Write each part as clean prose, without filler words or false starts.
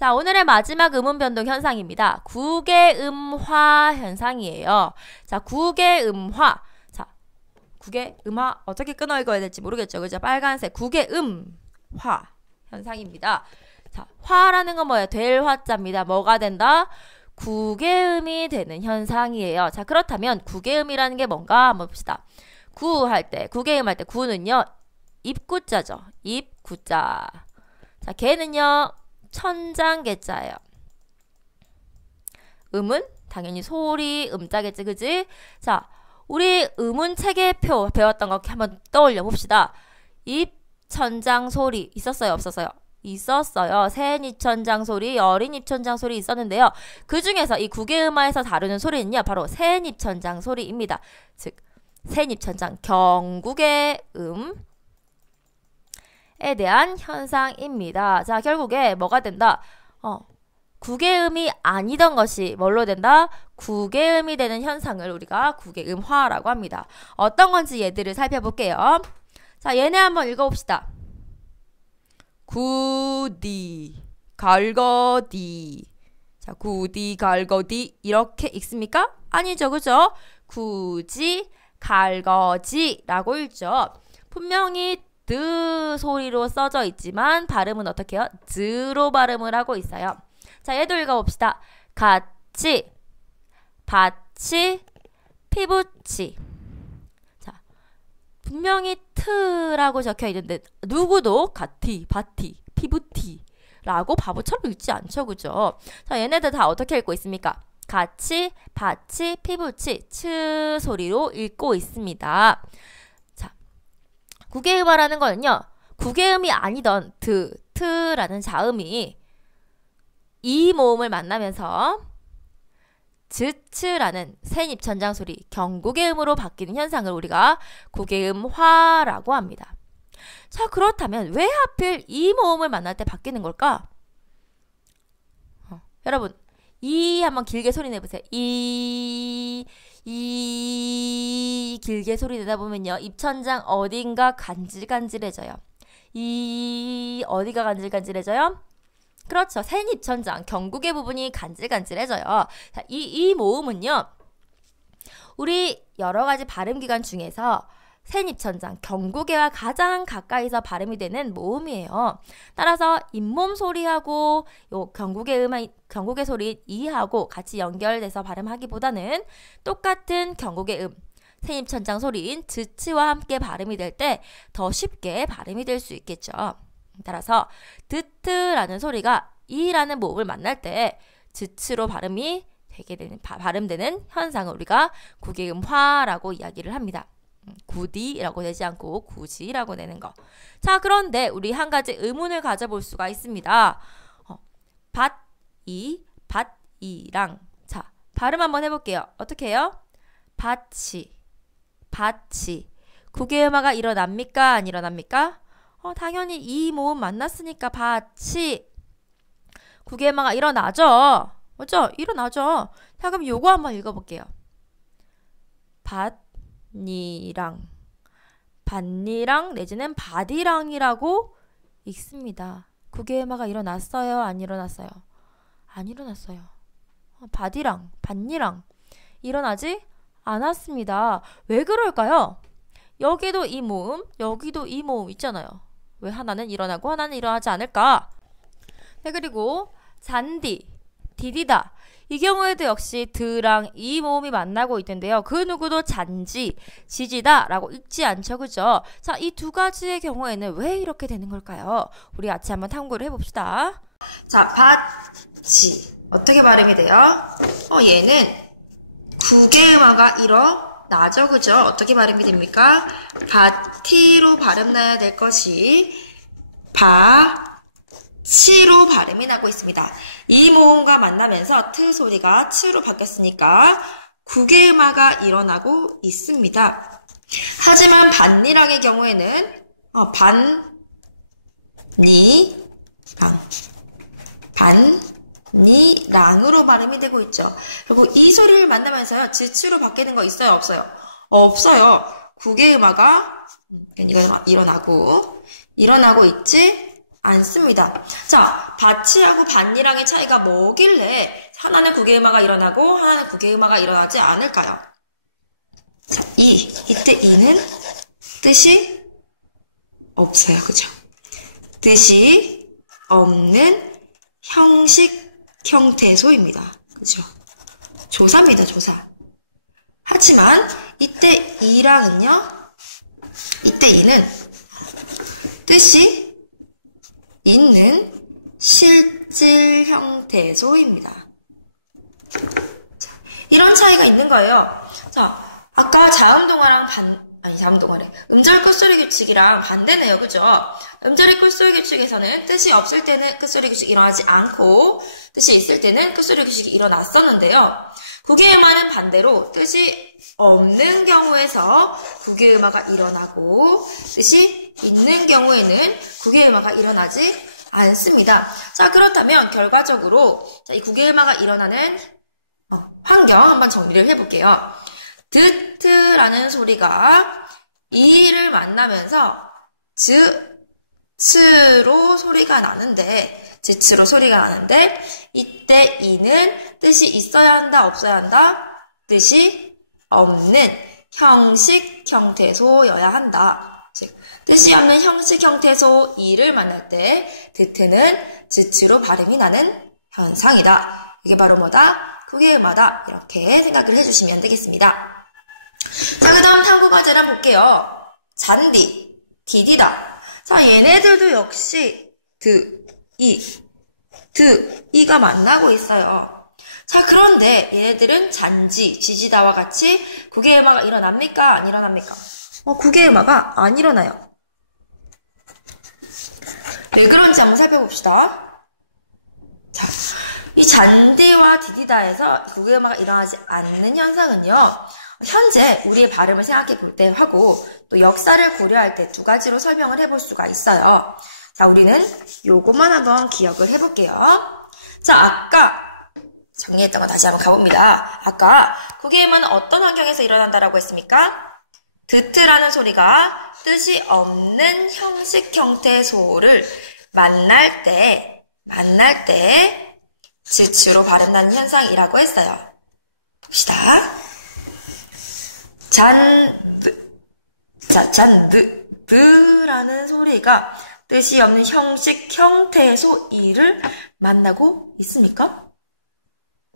자, 오늘의 마지막 음운 변동 현상입니다. 국외음화 현상이에요. 자, 국외음화. 자, 국외음화 어떻게 끊어 읽어야 될지 모르겠죠. 그죠? 빨간색 국외음화 현상입니다. 자, 화라는 건 뭐예요? 될 화자입니다. 뭐가 된다? 국외음이 되는 현상이에요. 자, 그렇다면 국외음이라는 게 뭔가 한번 봅시다. 국외음 할 때 구는요. 입구자죠. 입구자. 자, 개는요. 천장개자예요. 음은 당연히 소리, 음자겠지, 그지? 자, 우리 음운 체계표 배웠던 거 한번 떠올려 봅시다. 입, 천장, 소리 있었어요, 없었어요? 있었어요. 센 입천장 소리, 어린 입천장 소리 있었는데요. 그 중에서 이 국외음화에서 다루는 소리는요, 바로 센 입천장 소리입니다. 즉, 센 입천장 경국의 에 대한 현상입니다. 자, 결국에 뭐가 된다? 국외음이 아니던 것이 뭘로 된다? 국외음이 되는 현상을 우리가 국외음화라고 합니다. 어떤 건지 얘들을 살펴볼게요. 자, 얘네 한번 읽어봅시다. 구디, 갈거디. 자, 구디, 갈거디 이렇게 읽습니까? 아니죠, 그죠? 굳이, 갈거지라고 읽죠. 분명히 드 소리로 써져 있지만 발음은 어떻게 해요? 즈로 발음을 하고 있어요. 자, 얘도 읽어봅시다. 같이, 밭이, 피부치. 자, 분명히 트라고 적혀 있는데 누구도 같이, 밭이, 피부티 라고 바보처럼 읽지 않죠, 그죠? 자, 얘네들 다 어떻게 읽고 있습니까? 같이, 밭이, 피부치, 츠 소리로 읽고 있습니다. 국외음화라는 거는요. 국외음이 아니던 트라는 자음이 이 모음을 만나면서 즈츠라는 센 입천장 소리, 경국외음으로 바뀌는 현상을 우리가 국외음화라고 합니다. 자, 그렇다면 왜 하필 이 모음을 만날 때 바뀌는 걸까? 여러분, 이 한번 길게 소리 내보세요. 이 길게 소리 내다 보면요. 입천장 어딘가 간질간질해져요. 이 어디가 간질간질해져요? 그렇죠. 센 입천장 경국의 부분이 간질간질해져요. 자, 이 모음은요. 우리 여러 가지 발음 기관 중에서 센 입천장 경국의와 가장 가까이서 발음이 되는 모음이에요. 따라서 잇몸 소리하고 요 경국의 소리 이하고 같이 연결돼서 발음하기보다는 똑같은 경국의 센 입천장 소리인 즈치와 함께 발음이 될 때 더 쉽게 발음이 될 수 있겠죠. 따라서 드트라는 소리가 이라는 모음을 만날 때 즈치로 발음되는 현상을 우리가 국외음화라고 이야기를 합니다. 구디라고 되지 않고 구지라고 되는 거. 자, 그런데 우리 한 가지 의문을 가져볼 수가 있습니다. 밭이랑 자, 발음 한번 해볼게요. 어떻게 해요? 밭이 국외음화가 일어납니까? 안 일어납니까? 당연히 이 모음 만났으니까 밭이 국외음화가 일어나죠. 맞죠? 일어나죠. 자, 그럼 요거 한번 읽어볼게요. 밭니랑 내지는 바디랑이라고 읽습니다. 국외음화가 일어났어요? 안 일어났어요? 안 일어났어요. 밭니랑 일어나지 않았습니다. 왜 그럴까요? 여기도 이 모음, 여기도 이 모음 있잖아요. 왜 하나는 일어나고 하나는 일어나지 않을까? 네, 그리고 잔디, 디디다. 이 경우에도 역시 드랑 이 모음이 만나고 있는데요. 그 누구도 잔지, 지지다 라고 읽지 않죠. 그죠? 자, 이 두 가지의 경우에는 왜 이렇게 되는 걸까요? 우리 같이 한번 탐구를 해봅시다. 자, 밭이 어떻게 발음이 돼요? 얘는 국외음화가 일어나죠. 그죠? 어떻게 발음이 됩니까? 바티로 발음 나야 될 것이 치로 발음이 나고 있습니다. 이 모음과 만나면서 트 소리가 치로 바뀌었으니까 국외음화가 일어나고 있습니다. 하지만 반니랑의 경우에는 반니랑으로 발음이 되고 있죠. 그리고 이 소리를 만나면서요. 지치로 바뀌는 거 있어요? 없어요? 없어요. 국외음화가 일어나고 있지 않습니다. 자, 바치하고 반니랑의 차이가 뭐길래 하나는 국외음화가 일어나고 하나는 국외음화가 일어나지 않을까요? 자, 이때 이는 뜻이 없어요. 그죠? 뜻이 없는 형식 형태소입니다. 그죠? 조사입니다. 조사. 하지만 이때 이랑은요. 이때 이는 뜻이 있는 실질 형태소입니다. 자, 이런 차이가 있는 거예요. 자, 아까 자음동화랑 자음동화래. 음절 끝소리 규칙이랑 반대네요. 그죠? 음절의 끝소리 규칙에서는 뜻이 없을 때는 끝소리 규칙이 일어나지 않고 뜻이 있을 때는 끝소리 규칙이 일어났었는데요. 국외음화는 반대로 뜻이 없는 경우에서 국외음화가 일어나고 뜻이 있는 경우에는 국외음화가 일어나지 않습니다. 자, 그렇다면 결과적으로 이 국외음화가 일어나는 환경 한번 정리를 해볼게요. 드트라는 소리가 이를 만나면서 즈로 소리가 나는데 이때 이는 뜻이 있어야 한다 없어야 한다? 뜻이 없는 형식 형태소여야 한다. 즉 뜻이 없는 형식 형태소 이를 만날 때 드트는 즈로 발음이 나는 현상이다. 이게 바로 뭐다? 국외음화다. 이렇게 생각을 해주시면 되겠습니다. 자, 그 다음 탐구 과제를 한번 볼게요. 잔디, 디디다. 자, 얘네들도 역시 이가 만나고 있어요. 자, 그런데 얘네들은 잔지, 지지다와 같이 국외음화가 일어납니까? 안 일어납니까? 국외음화가 안 일어나요. 왜 그런지 한번 살펴봅시다. 자, 이 잔디와 디디다에서 국외음화가 일어나지 않는 현상은요. 현재 우리의 발음을 생각해 볼 때 하고 또 역사를 고려할 때 두 가지로 설명을 해볼 수가 있어요. 자, 우리는 요것만 한번 기억을 해볼게요. 자, 아까 정리했던 거 다시 한번 가봅니다. 아까 국외음화는 어떤 환경에서 일어난다라고 했습니까? 드트라는 소리가 뜻이 없는 형식 형태의 소를 만날 때 즈로 발음나는 현상이라고 했어요. 봅시다. 잔드라는 소리가 뜻이 없는 형식 형태의 소이를 만나고 있습니까?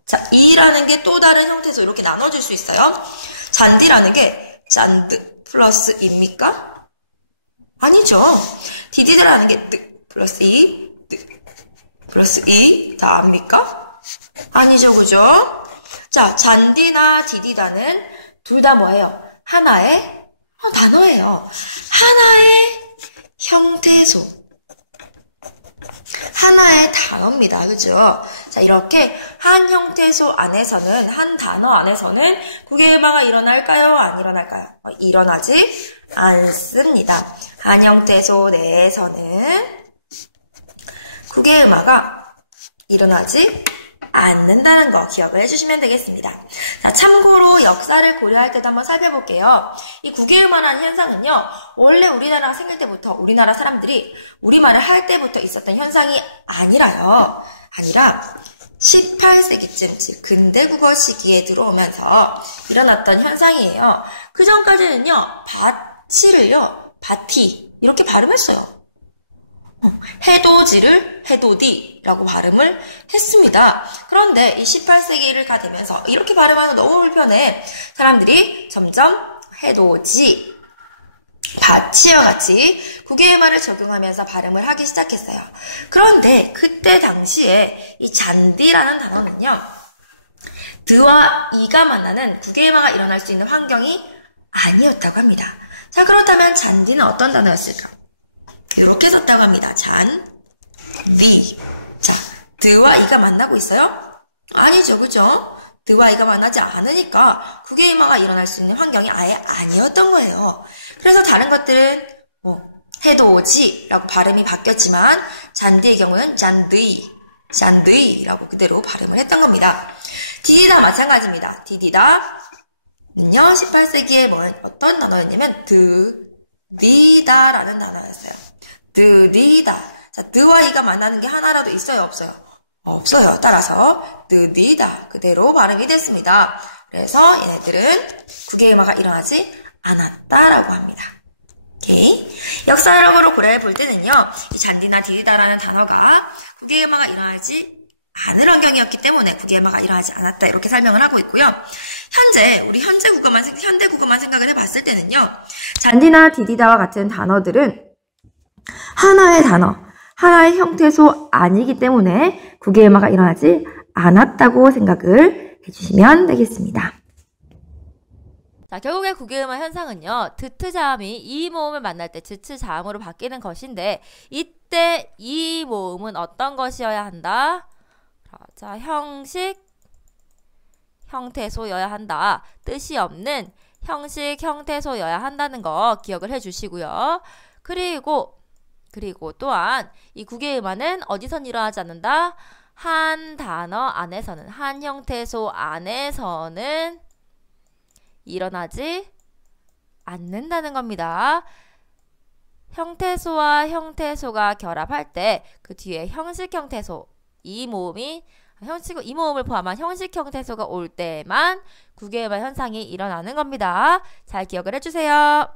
자, 이라는 게 또 다른 형태소 이렇게 나눠질 수 있어요. 잔디라는 게 잔드 플러스 입니까? 아니죠. 디디다라는 게 플러스 이, 플러스 이 다입니까? 아니죠, 그죠? 자, 잔디나 디디다는 둘 다 뭐예요? 하나의 단어예요. 하나의 형태소. 하나의 단어입니다. 그죠? 자, 이렇게 한 형태소 안에서는, 한 단어 안에서는 국외음화가 일어날까요? 안 일어날까요? 일어나지 않습니다. 한 형태소 내에서는 국외음화가 일어나지 않는다는 거 기억을 해주시면 되겠습니다. 자, 참고로 역사를 고려할 때도 한번 살펴볼게요. 이 국외음화라는 현상은요, 원래 우리나라가 생길 때부터 우리나라 사람들이 우리말을 할 때부터 있었던 현상이 아니라 18세기쯤, 즉 근대 국어 시기에 들어오면서 일어났던 현상이에요. 그 전까지는요, 바티 이렇게 발음했어요. 해도지를 해도디라고 발음을 했습니다. 그런데 이 18세기가 되면서 이렇게 발음하는 너무 불편해. 사람들이 점점 해도지, 바치와 같이 국외음화를 적용하면서 발음을 하기 시작했어요. 그런데 그때 당시에 이 잔디라는 단어는요, 드와 이가 만나는 국외음화가 일어날 수 있는 환경이 아니었다고 합니다. 자, 그렇다면 잔디는 어떤 단어였을까? 이렇게 썼다고 합니다. 잔디. 자, 드와 이가 만나고 있어요? 아니죠, 그죠? 드와 이가 만나지 않으니까 국외음화가 일어날 수 있는 환경이 아예 아니었던 거예요. 그래서 다른 것들은 해도지라고 발음이 바뀌었지만 잔디의 경우는 잔드이라고 그대로 발음을 했던 겁니다. 디디다 마찬가지입니다. 디디다는요, 18세기에 어떤 단어였냐면 드디다라는 단어였어요. 드디다. 자, 드와 이가 만나는 게 하나라도 있어요, 없어요? 없어요. 따라서 느디다 그대로 발음이 됐습니다. 그래서 얘네들은 국외음화가 일어나지 않았다라고 합니다. 오케이. 역사적으로 고려해 볼 때는요, 이 잔디나 디디다라는 단어가 국외음화가 일어나지 않을 환경이었기 때문에 국외음화가 일어나지 않았다 이렇게 설명을 하고 있고요. 우리 현대 국어만 생각을 해봤을 때는요, 잔디나 디디다와 같은 단어들은 하나의 단어, 하나의 형태소 아니기 때문에 국외음화가 일어나지 않았다고 생각을 해주시면 되겠습니다. 자, 결국에 국외음화 현상은요, 드트자음이 이 모음을 만날 때 드트자음으로 바뀌는 것인데, 이때 이 모음은 어떤 것이어야 한다? 자, 형식, 형태소여야 한다. 뜻이 없는 형식, 형태소여야 한다는 거 기억을 해주시고요. 그리고 또한 이 국외음화는 어디선 일어나지 않는다? 한 단어 안에서는, 한 형태소 안에서는 일어나지 않는다는 겁니다. 형태소와 형태소가 결합할 때 그 뒤에 형식 형태소, 이 모음을 포함한 형식 형태소가 올 때만 국외음화 현상이 일어나는 겁니다. 잘 기억을 해주세요.